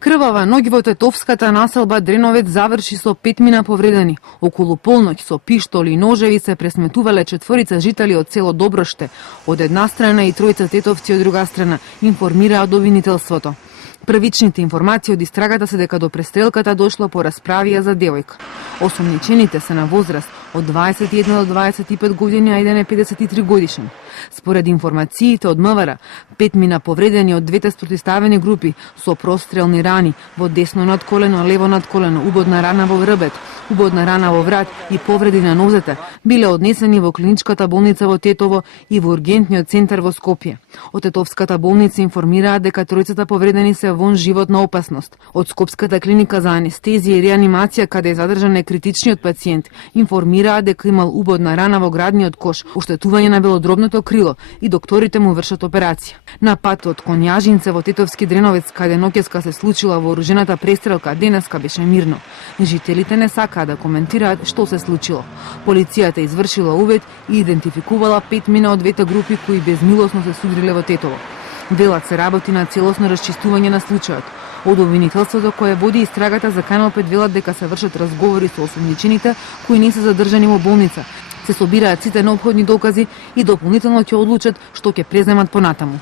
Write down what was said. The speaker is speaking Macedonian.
Крвава ноќ во тетовската населба Дреновец заврши со 5 мина повредени. Околу полноќ со пиштоли и ножеви се пресметувале 4 жители од село Доброште, од една страна и 3 тетовци од друга страна, информираа од обвинителството. Првичните информации од истрагата се дека до престрелката дошло по расправија за девојка. Осомничените се на возраст од 21 до 25 години, а еден е 53 годишен. Според информациите од МВР, 5 мина повредени од двете спротивставени групи со прострелни рани во десно надколено, лево надколено, убодна рана во врбет, убодна рана во врат и повреди на нозете биле однесени во клиничката болница во Тетово и во ургентниот центар во Скопје. Од Тетовската болница информираат дека тројцата повредени се вон животна опасност. Од Скопската клиника за анестезија и реанимација, каде е задржан некритичниот пациент, информираат дека имал убодна рана во градниот кош, оштетување на белодробното крило и докторите му вршат операција. На патот кон Јажинце во Тетовски Дреновец, каде ноќеска се случила вооружената престрелка, денеска беше мирно. Жителите не сакаа да коментираат што се случило. Полицијата извршила увид и идентификувала 5 мина од двете групи кои безмилосно се судриле во Тетово. Велат се работи на целосно расчистување на случајот. Од обвинителството кое води истрагата за Канал 5 велат дека се вршат разговори со осумничените кои не се задржани во болница. Се собираат сите неопходни докази и дополнително ќе одлучат што ќе преземат понатаму.